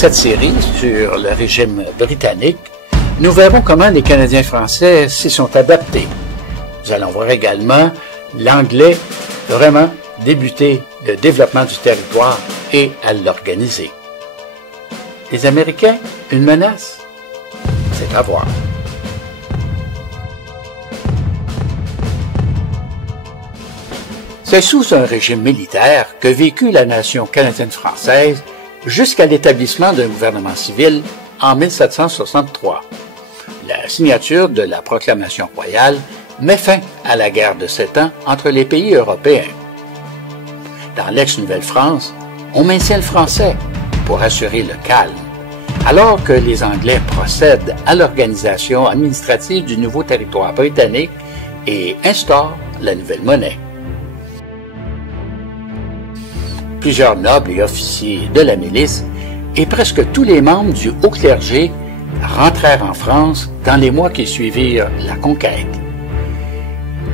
cette série sur le régime britannique, nous verrons comment les Canadiens français s'y sont adaptés. Nous allons voir également l'anglais vraiment débuter le développement du territoire et à l'organiser. Les Américains, une menace? C'est à voir. C'est sous un régime militaire que vécut la nation canadienne-française jusqu'à l'établissement d'un gouvernement civil en 1763. La signature de la proclamation royale met fin à la guerre de 7 ans entre les pays européens. Dans l'ex-Nouvelle-France, on maintient le français pour assurer le calme, alors que les Anglais procèdent à l'organisation administrative du nouveau territoire britannique et instaurent la nouvelle monnaie. Plusieurs nobles et officiers de la milice et presque tous les membres du haut clergé rentrèrent en France dans les mois qui suivirent la conquête.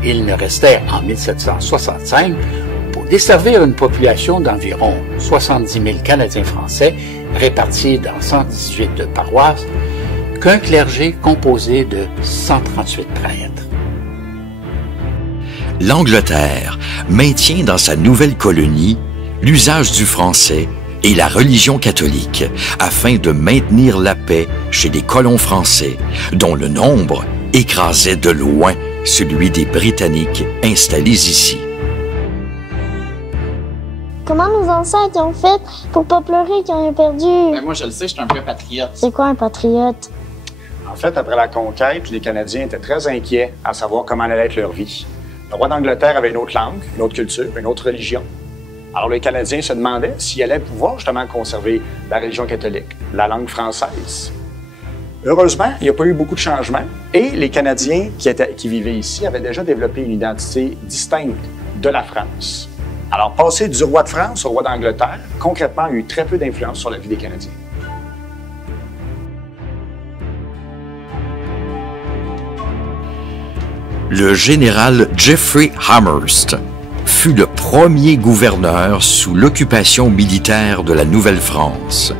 Il ne restait en 1765 pour desservir une population d'environ 70 000 Canadiens français répartis dans 118 paroisses qu'un clergé composé de 138 prêtres. L'Angleterre maintient dans sa nouvelle colonie l'usage du français et la religion catholique afin de maintenir la paix chez les colons français, dont le nombre écrasait de loin celui des Britanniques installés ici. Comment nos ancêtres ont fait pour pas pleurer quand ils ont perdu? Ben moi, je le sais, je suis un peu patriote. C'est quoi un patriote? En fait, après la conquête, les Canadiens étaient très inquiets à savoir comment allait être leur vie. Le roi d'Angleterre avait une autre langue, une autre culture, une autre religion. Alors les Canadiens se demandaient s'ils allaient pouvoir justement conserver la religion catholique, la langue française. Heureusement, il n'y a pas eu beaucoup de changements et les Canadiens qui vivaient ici avaient déjà développé une identité distincte de la France. Alors, passer du roi de France au roi d'Angleterre, concrètement, a eu très peu d'influence sur la vie des Canadiens. Le général Jeffrey Amherst fut le premier gouverneur sous l'occupation militaire de la Nouvelle-France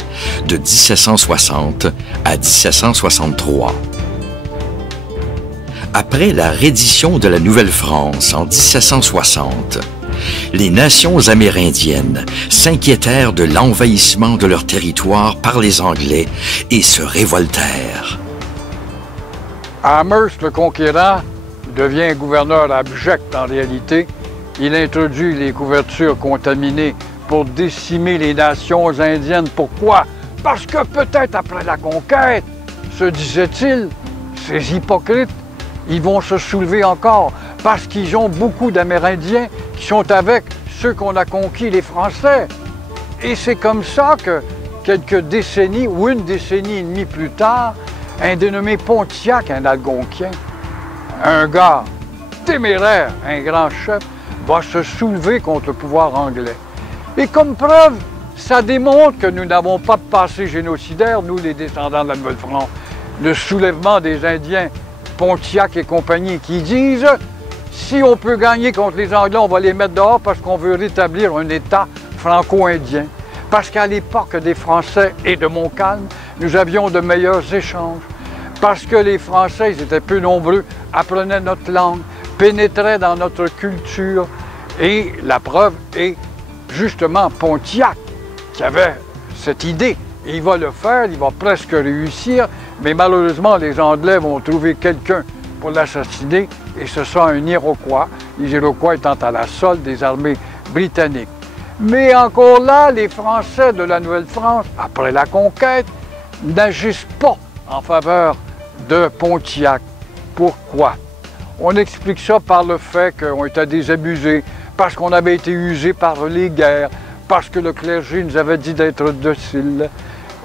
de 1760 à 1763. Après la reddition de la Nouvelle-France en 1760, les nations amérindiennes s'inquiétèrent de l'envahissement de leur territoire par les Anglais et se révoltèrent. Amherst, le conquérant, devient gouverneur abject en réalité. Il introduit les couvertures contaminées pour décimer les nations indiennes. Pourquoi? Parce que peut-être après la conquête, se disait-il, ces hypocrites, ils vont se soulever encore parce qu'ils ont beaucoup d'Amérindiens qui sont avec ceux qu'on a conquis, les Français. Et c'est comme ça que quelques décennies ou une décennie et demie plus tard, un dénommé Pontiac, un Algonquin, un gars téméraire, un grand chef, va se soulever contre le pouvoir anglais. Et comme preuve, ça démontre que nous n'avons pas de passé génocidaire, nous les descendants de la Nouvelle-France. Le soulèvement des Indiens, Pontiac et compagnie, qui disent « si on peut gagner contre les Anglais, on va les mettre dehors parce qu'on veut rétablir un État franco-indien. » Parce qu'à l'époque des Français et de Montcalm, nous avions de meilleurs échanges. Parce que les Français, ils étaient peu nombreux, apprenaient notre langue, pénétraient dans notre culture. Et la preuve est justement Pontiac qui avait cette idée. Et il va le faire, il va presque réussir, mais malheureusement, les Anglais vont trouver quelqu'un pour l'assassiner et ce sera un Iroquois, les Iroquois étant à la solde des armées britanniques. Mais encore là, les Français de la Nouvelle-France, après la conquête, n'agissent pas en faveur de Pontiac. Pourquoi? On explique ça par le fait qu'on était désabusés, parce qu'on avait été usés par les guerres, parce que le clergé nous avait dit d'être dociles.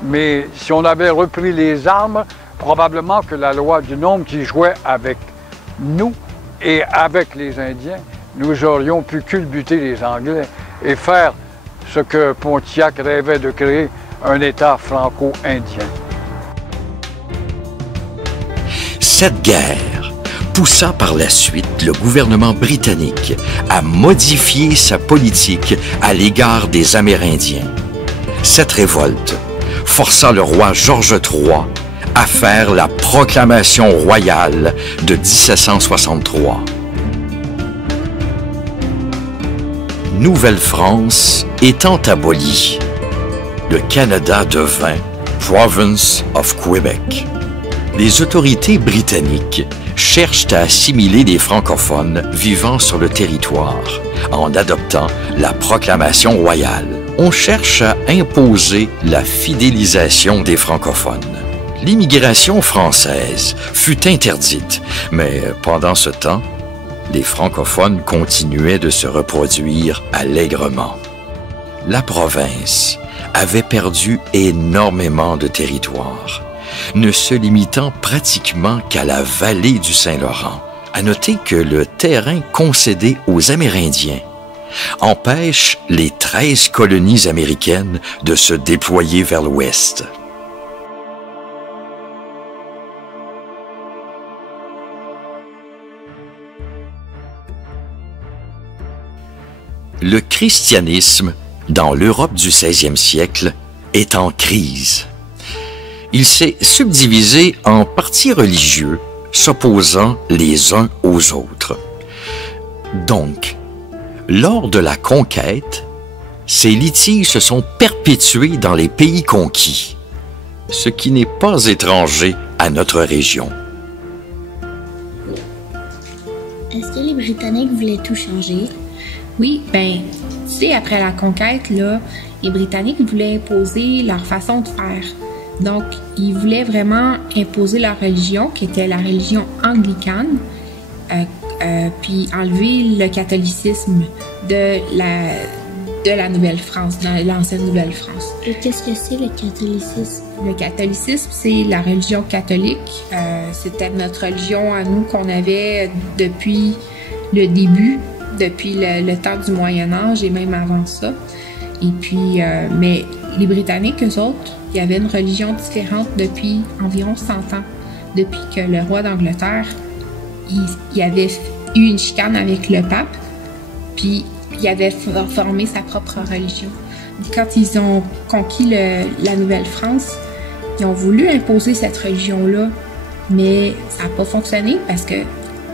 Mais si on avait repris les armes, probablement que la loi du nombre qui jouait avec nous et avec les Indiens, nous aurions pu culbuter les Anglais et faire ce que Pontiac rêvait de créer, un État franco-indien. Cette guerre poussa par la suite le gouvernement britannique à modifier sa politique à l'égard des Amérindiens. Cette révolte força le roi Georges III à faire la proclamation royale de 1763. Nouvelle-France étant abolie, le Canada devint Province of Quebec. Les autorités britanniques cherchent à assimiler les francophones vivant sur le territoire en adoptant la proclamation royale. On cherche à imposer la fidélisation des francophones. L'immigration française fut interdite, mais pendant ce temps, les francophones continuaient de se reproduire allègrement. La province avait perdu énormément de territoire, ne se limitant pratiquement qu'à la vallée du Saint-Laurent. À noter que le terrain concédé aux Amérindiens empêche les 13 colonies américaines de se déployer vers l'ouest. Le christianisme, dans l'Europe du 16e siècle, est en crise. Il s'est subdivisé en partis religieux, s'opposant les uns aux autres. Donc, lors de la conquête, ces litiges se sont perpétués dans les pays conquis, ce qui n'est pas étranger à notre région. Est-ce que les Britanniques voulaient tout changer? Oui, ben, tu sais, après la conquête, là, les Britanniques voulaient imposer leur façon de faire. Donc, ils voulaient vraiment imposer leur religion, qui était la religion anglicane, puis enlever le catholicisme de la Nouvelle-France, dans l'ancienne Nouvelle-France. Et qu'est-ce que c'est le catholicisme? Le catholicisme, c'est la religion catholique. C'était notre religion à nous qu'on avait depuis le début, depuis le temps du Moyen-Âge et même avant ça. Et puis, mais les Britanniques, eux autres, il y avait une religion différente depuis environ 100 ans. Depuis que le roi d'Angleterre, il avait eu une chicane avec le pape, puis il avait formé sa propre religion. Quand ils ont conquis la Nouvelle-France, ils ont voulu imposer cette religion-là, mais ça n'a pas fonctionné parce que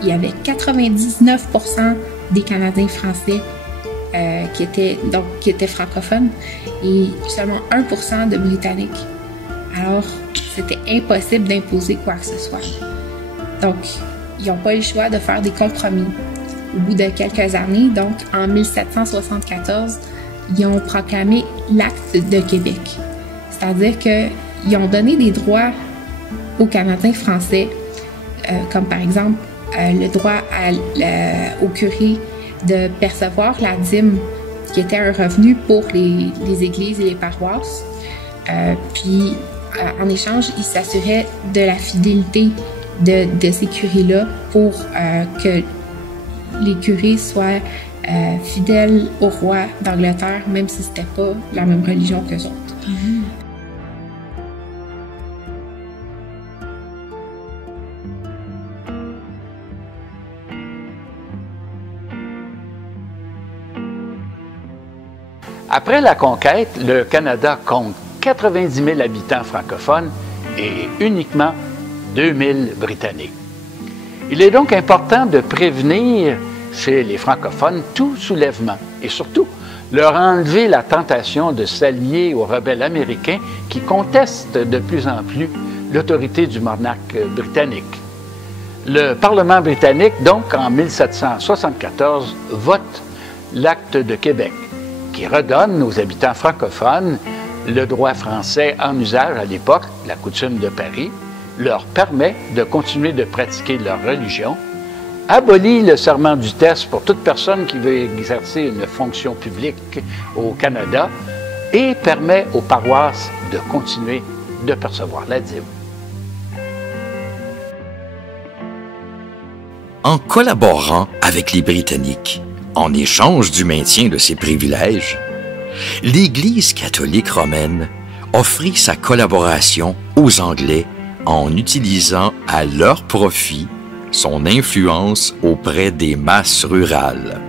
il y avait 99% des Canadiens français qui étaient francophones et seulement 1% de Britanniques. Alors, c'était impossible d'imposer quoi que ce soit. Donc, ils n'ont pas eu le choix de faire des compromis. Au bout de quelques années, donc en 1774, ils ont proclamé l'Acte de Québec. C'est-à-dire qu'ils ont donné des droits aux Canadiens français, comme par exemple le droit au curé de percevoir la dîme, qui était un revenu pour les églises et les paroisses. Puis, en échange, ils s'assuraient de la fidélité de ces curés-là pour que les curés soient fidèles au roi d'Angleterre, même si c'était pas la même religion qu'eux autres. Mm-hmm. Après la conquête, le Canada compte 90 000 habitants francophones et uniquement 2 000 Britanniques. Il est donc important de prévenir chez les francophones tout soulèvement et surtout leur enlever la tentation de s'allier aux rebelles américains qui contestent de plus en plus l'autorité du monarque britannique. Le Parlement britannique, donc en 1774, vote l'Acte de Québec, qui redonne aux habitants francophones le droit français en usage à l'époque, la coutume de Paris, leur permet de continuer de pratiquer leur religion, abolit le serment du test pour toute personne qui veut exercer une fonction publique au Canada et permet aux paroisses de continuer de percevoir la dîme. En collaborant avec les Britanniques, en échange du maintien de ses privilèges, l'Église catholique romaine offrit sa collaboration aux Anglais en utilisant à leur profit son influence auprès des masses rurales.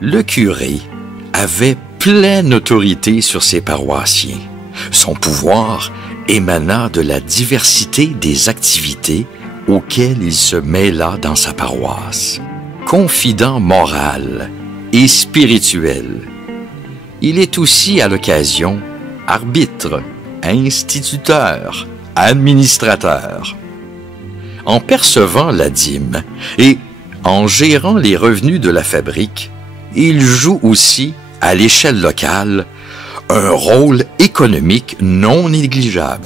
Le curé avait pleine autorité sur ses paroissiens, Son pouvoir émana de la diversité des activités auxquelles il se mêla dans sa paroisse. Confident moral et spirituel, il est aussi à l'occasion arbitre, instituteur, administrateur. En percevant la dîme et en gérant les revenus de la fabrique, il joue aussi, à l'échelle locale, un rôle économique non négligeable.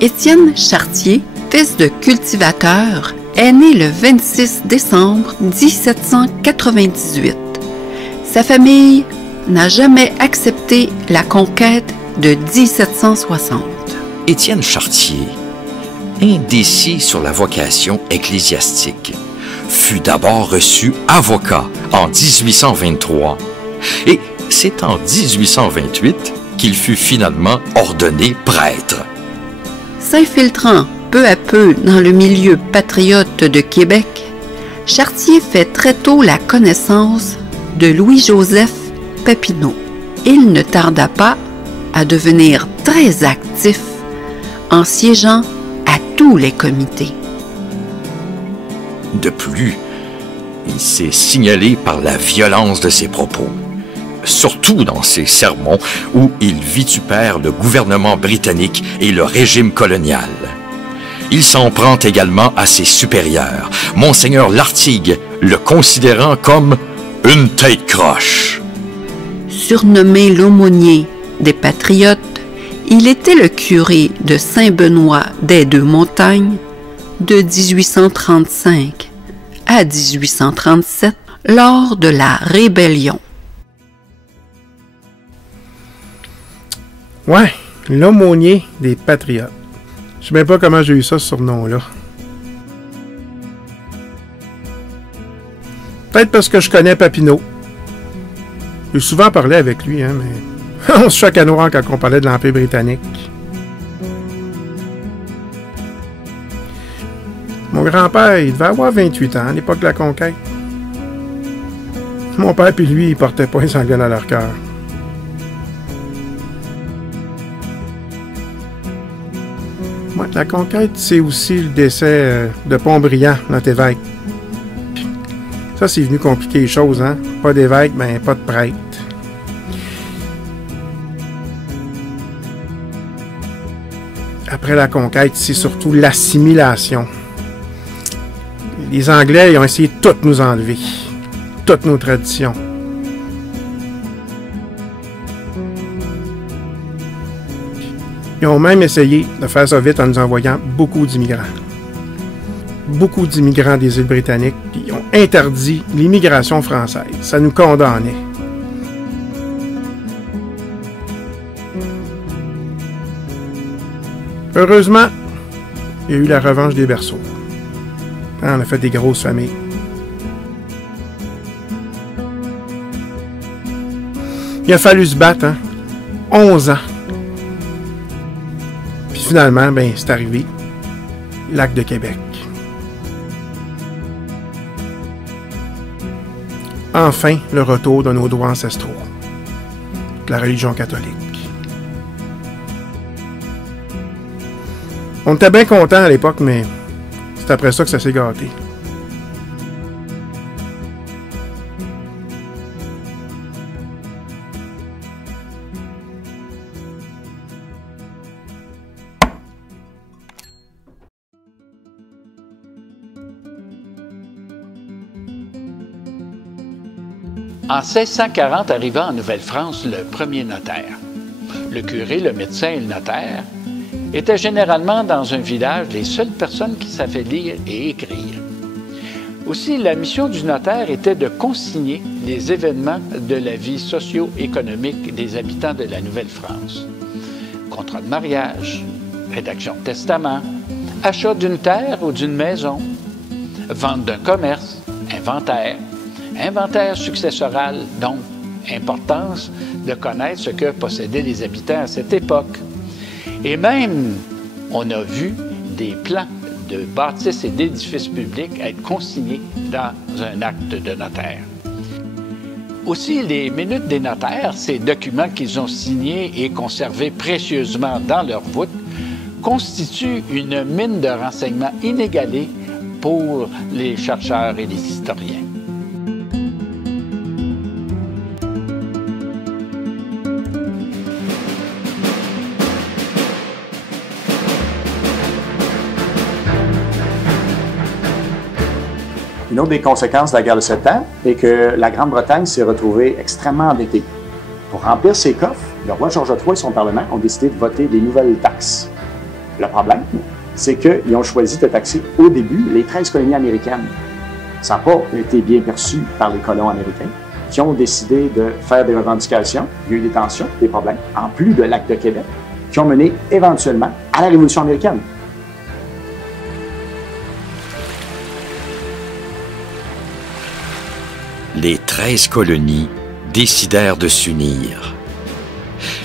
Étienne Chartier, fils de cultivateur, est né le 26 décembre 1798. Sa famille n'a jamais accepté la conquête de 1760. Étienne Chartier, indécis sur la vocation ecclésiastique, fut d'abord reçu avocat en 1823 et c'est en 1828 qu'il fut finalement ordonné prêtre. S'infiltrant peu à peu dans le milieu patriote de Québec, Chartier fait très tôt la connaissance de Louis-Joseph Papineau. Il ne tarda pas à devenir très actif en siégeant à tous les comités. De plus, il s'est signalé par la violence de ses propos, surtout dans ses sermons où il vitupère le gouvernement britannique et le régime colonial. Il s'en prend également à ses supérieurs, Monseigneur Lartigue le considérant comme une tête croche. Surnommé l'aumônier des patriotes, il était le curé de Saint-Benoît des Deux-Montagnes de 1835 à 1837 lors de la Rébellion. Ouais, l'aumônier des patriotes. Je sais même pas comment j'ai eu ça, ce surnom-là. Peut-être parce que je connais Papineau. J'ai souvent parlé avec lui, hein, mais on se choque à noir quand on parlait de l'Empire britannique. Mon grand-père, il devait avoir 28 ans à l'époque de la conquête. Mon père puis lui, ils portaient pas un sanguin à leur cœur. Ouais, la conquête, c'est aussi le décès de Pontbriand, notre évêque. Ça, c'est venu compliquer les choses, hein? Pas d'évêque, ben pas de prêtre. Après la conquête, c'est surtout l'assimilation. Les Anglais, ils ont essayé de tout nous enlever. Toutes nos traditions. Ils ont même essayé de faire ça vite en nous envoyant beaucoup d'immigrants. Beaucoup d'immigrants des îles britanniques, puis ils ont interdit l'immigration française. Ça nous condamnait. Heureusement, il y a eu la revanche des berceaux. On a fait des grosses familles. Il a fallu se battre, hein? 11 ans. Puis finalement, ben, c'est arrivé. Lac de Québec. Enfin, le retour de nos droits ancestraux. De la religion catholique. On était bien contents à l'époque, mais c'est après ça que ça s'est gâté. En 1640 arriva en Nouvelle-France le premier notaire. Le curé, le médecin et le notaire étaient généralement dans un village les seules personnes qui savaient lire et écrire. Aussi, la mission du notaire était de consigner les événements de la vie socio-économique des habitants de la Nouvelle-France. Contrat de mariage, rédaction de testament, achat d'une terre ou d'une maison, vente d'un commerce, inventaire successoral, donc importance de connaître ce que possédaient les habitants à cette époque. Et même, on a vu des plans de bâtisses et d'édifices publics être consignés dans un acte de notaire. Aussi, les minutes des notaires, ces documents qu'ils ont signés et conservés précieusement dans leur voûte, constituent une mine de renseignements inégalée pour les chercheurs et les historiens. Une autre des conséquences de la guerre de 7 ans est que la Grande-Bretagne s'est retrouvée extrêmement endettée. Pour remplir ses coffres, le roi George III et son Parlement ont décidé de voter des nouvelles taxes. Le problème, c'est qu'ils ont choisi de taxer au début les 13 colonies américaines. Ça n'a pas été bien perçu par les colons américains qui ont décidé de faire des revendications, il y a eu des tensions, des problèmes, en plus de l'Acte de Québec, qui ont mené éventuellement à la Révolution américaine. Les 13 colonies décidèrent de s'unir.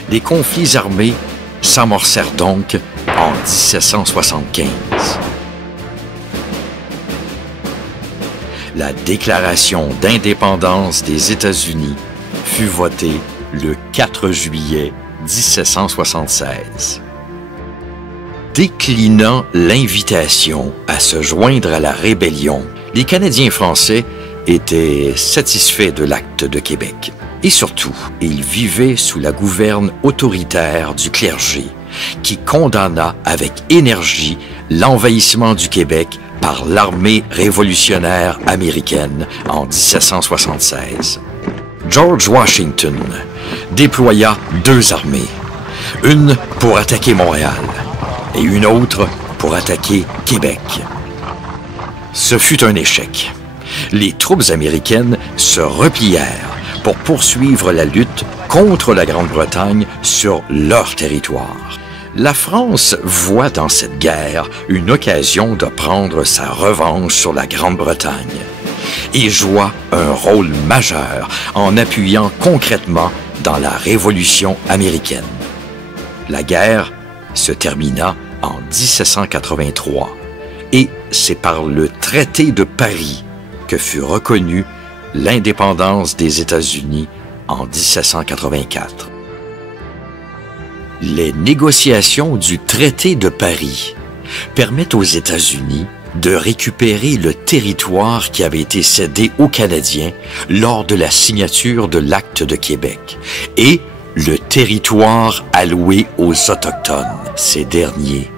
Les conflits armés s'amorcèrent donc en 1775. La Déclaration d'indépendance des États-Unis fut votée le 4 juillet 1776. Déclinant l'invitation à se joindre à la rébellion, les Canadiens français étaient satisfaits de l'Acte de Québec. Et surtout, ils vivaient sous la gouverne autoritaire du clergé, qui condamna avec énergie l'envahissement du Québec par l'armée révolutionnaire américaine en 1776. George Washington déploya 2 armées, une pour attaquer Montréal et une autre pour attaquer Québec. Ce fut un échec. Les troupes américaines se replièrent pour poursuivre la lutte contre la Grande-Bretagne sur leur territoire. La France voit dans cette guerre une occasion de prendre sa revanche sur la Grande-Bretagne et joua un rôle majeur en appuyant concrètement dans la Révolution américaine. La guerre se termina en 1783 et c'est par le traité de Paris que fut reconnue l'indépendance des États-Unis en 1784. Les négociations du traité de Paris permettent aux États-Unis de récupérer le territoire qui avait été cédé aux Canadiens lors de la signature de l'Acte de Québec et le territoire alloué aux Autochtones. Ces derniers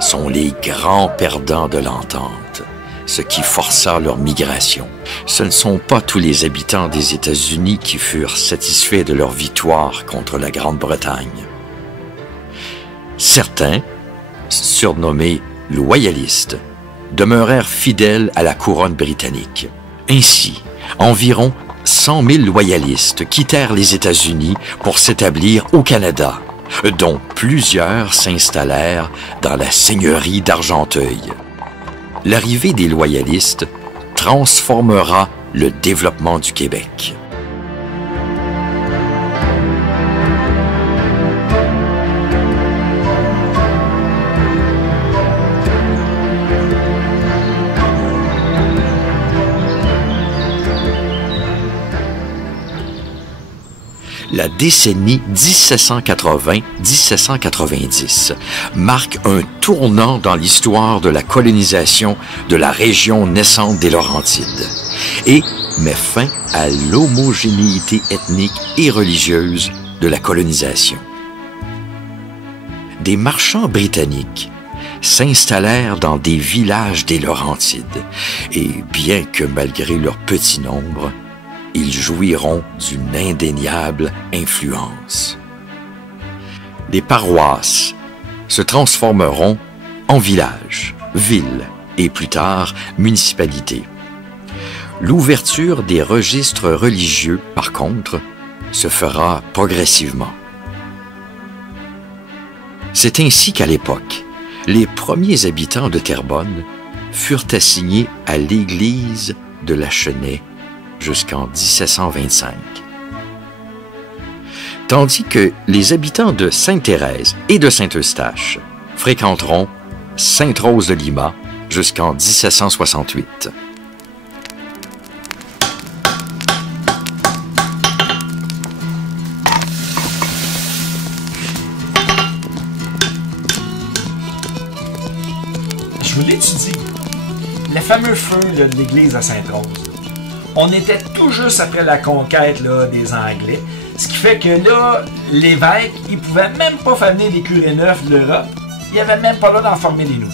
sont les grands perdants de l'entente, ce qui força leur migration. Ce ne sont pas tous les habitants des États-Unis qui furent satisfaits de leur victoire contre la Grande-Bretagne. Certains, surnommés loyalistes, demeurèrent fidèles à la couronne britannique. Ainsi, environ 100 000 loyalistes quittèrent les États-Unis pour s'établir au Canada, dont plusieurs s'installèrent dans la seigneurie d'Argenteuil. L'arrivée des loyalistes transformera le développement du Québec. La décennie 1780-1790 marque un tournant dans l'histoire de la colonisation de la région naissante des Laurentides et met fin à l'homogénéité ethnique et religieuse de la colonisation. Des marchands britanniques s'installèrent dans des villages des Laurentides et bien que malgré leur petit nombre, ils jouiront d'une indéniable influence. Les paroisses se transformeront en villages, villes et plus tard municipalités. L'ouverture des registres religieux, par contre, se fera progressivement. C'est ainsi qu'à l'époque, les premiers habitants de Terrebonne furent assignés à l'église de la Chênaie jusqu'en 1725. Tandis que les habitants de Sainte-Thérèse et de Saint-Eustache fréquenteront Sainte-Rose-de-Lima jusqu'en 1768. Je vous l'étudie. Le fameux feu là, de l'église à Sainte-Rose. On était tout juste après la conquête là, des Anglais. Ce qui fait que là, l'évêque, il pouvait même pas faire venir des curés neufs de l'Europe. Il avait même pas là d'en former des nouveaux.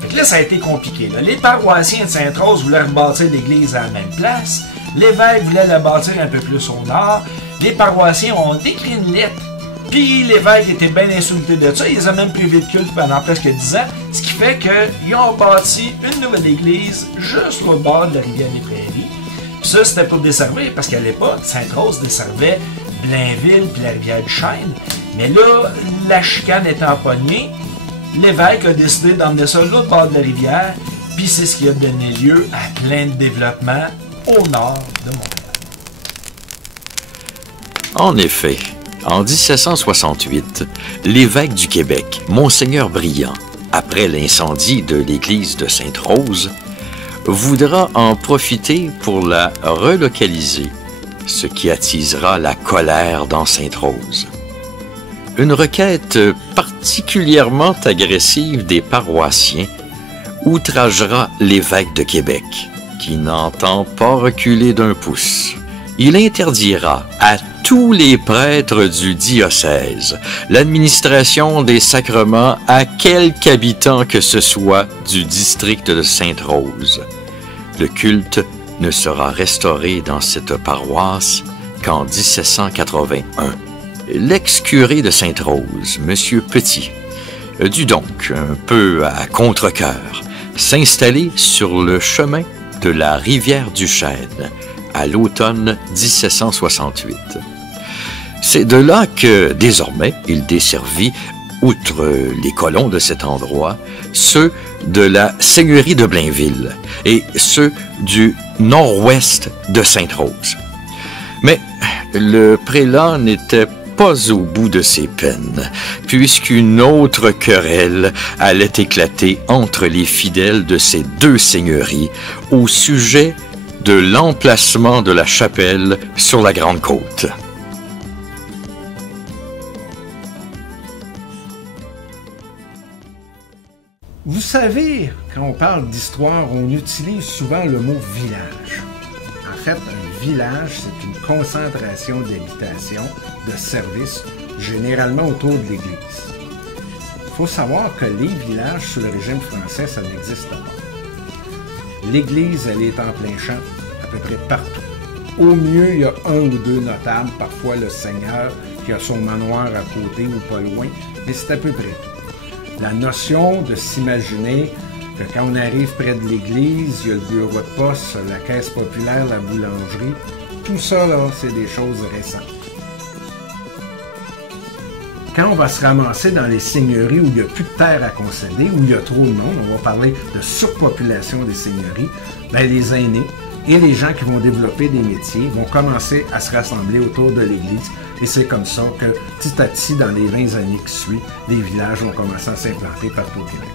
Fait que là, ça a été compliqué. Là. Les paroissiens de Sainte-Rose voulaient rebâtir l'église à la même place. L'évêque voulait la bâtir un peu plus au nord. Les paroissiens ont écrit une lettre. Puis l'évêque était bien insulté de ça. Ils ont même privé de culte pendant presque 10 ans. Ce qui fait qu'ils ont bâti une nouvelle église juste au bord de la rivière des Prairies. Puis ça, c'était pour desservir, parce qu'à l'époque, Sainte-Rose desservait Blainville puis la rivière du Chêne. Mais là, la chicane étant pognée, l'évêque a décidé d'emmener ça l'autre bord de la rivière. Puis c'est ce qui a donné lieu à plein de développements au nord de Montréal. En effet, en 1768, l'évêque du Québec, Monseigneur Briand, après l'incendie de l'église de Sainte-Rose, voudra en profiter pour la relocaliser, ce qui attisera la colère dans Sainte-Rose. Une requête particulièrement agressive des paroissiens outragera l'évêque de Québec, qui n'entend pas reculer d'un pouce. Il interdira à tous les prêtres du diocèse l'administration des sacrements à quelque habitant que ce soit du district de Sainte-Rose. Le culte ne sera restauré dans cette paroisse qu'en 1781. L'ex-curé de Sainte-Rose, M. Petit, dut donc, un peu à contre-cœur, s'installer sur le chemin de la rivière du Chêne à l'automne 1768. C'est de là que, désormais, il desservit, outre les colons de cet endroit, ceux de la seigneurie de Blainville et ceux du nord-ouest de Sainte-Rose. Mais le prélat n'était pas au bout de ses peines, puisqu'une autre querelle allait éclater entre les fidèles de ces deux seigneuries au sujet de l'emplacement de la chapelle sur la Grande Côte. Vous savez, quand on parle d'histoire, on utilise souvent le mot village. En fait, un village, c'est une concentration d'habitations, de services, généralement autour de l'église. Il faut savoir que les villages sous le régime français, ça n'existe pas. L'église, elle est en plein champ, à peu près partout. Au mieux, il y a un ou deux notables, parfois le seigneur qui a son manoir à côté ou pas loin, mais c'est à peu près tout. La notion de s'imaginer que quand on arrive près de l'église, il y a le bureau de poste, la caisse populaire, la boulangerie, tout ça, là, c'est des choses récentes. Quand on va se ramasser dans les seigneuries où il n'y a plus de terre à concéder, où il y a trop de monde, on va parler de surpopulation des seigneuries, bien, les aînés et les gens qui vont développer des métiers vont commencer à se rassembler autour de l'église. Et c'est comme ça que, petit à petit, dans les 20 années qui suivent, les villages vont commencer à s'implanter partout au Québec.